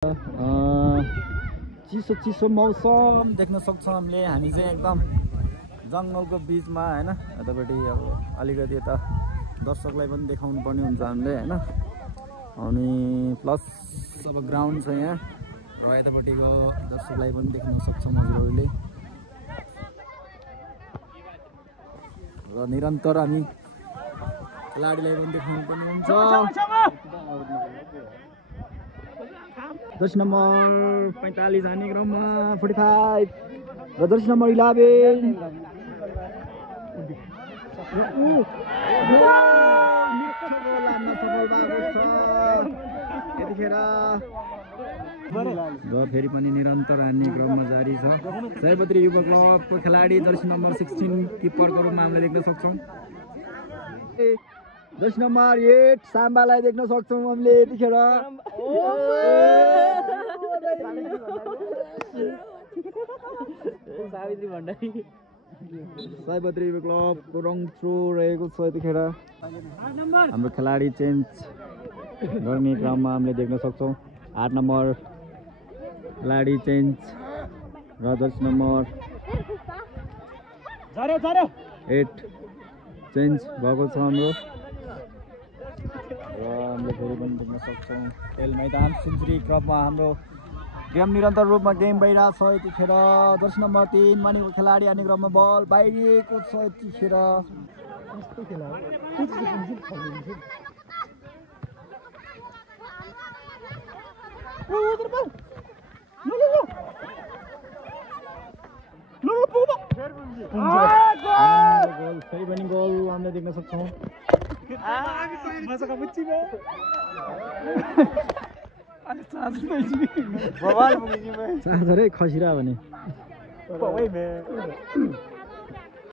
चिसो चिसो मौसम देख्न सक्छौँ हामीले। हामी चाहिँ एकदम जङ्गलको बिचमा हैन, यतापट्टि अब अलिकति यता दर्शकलाई पनि देखाउनु पर्ने हुन्छ हामीले हैन। अनि प्लस अब ग्राउन्ड छ यहाँ र यतापट्टिको दर्शकलाई पनि देख्न सक्छौँ हजुरहरूले। र निरन्तर हामी खेलाडीलाई पनि देखाउनु पर्ने हुन्छ। 10 नम्बर 45 हाने क्रममा 45 र 10 नम्बर 11 यतिखेर फेरि पनि निरन्तर हान्ने क्रममा जारी छ। सयपत्री युवा क्लबको खेलाडी जर्सी नम्बर 16 किपरको रूपमा हामीले देख्न सक्छौँ। 10 नम्बर 8 साम्बालाई देख्न सक्छौँ हामीले यतिखेर। सयपत्री युवा क्लबको रङ थ्रो रहेको छ यतिखेर। हाम्रो खेलाडी चेन्ज गर्ने क्रममा हामीले देख्न सक्छौँ। 8 नम्बर खेलाडी चेन्ज र 10 नम्बर 8 चेन्ज भएको छ हाम्रो। र हामीले फेरि पनि देख्न सक्छौँ खेल मैदान सेन्चुरी क्लबमा हाम्रो गेम निरन्तर रूपमा गेम भइरहेको छ यतिखेर। 10 नम्बर 3 मानिको खेलाडी हाने क्रममा बल बाहिरिएको छ यतिखेर। फेरि पनि गोल हामीले देख्न सक्छौँ। चार्जरै खसिरा भने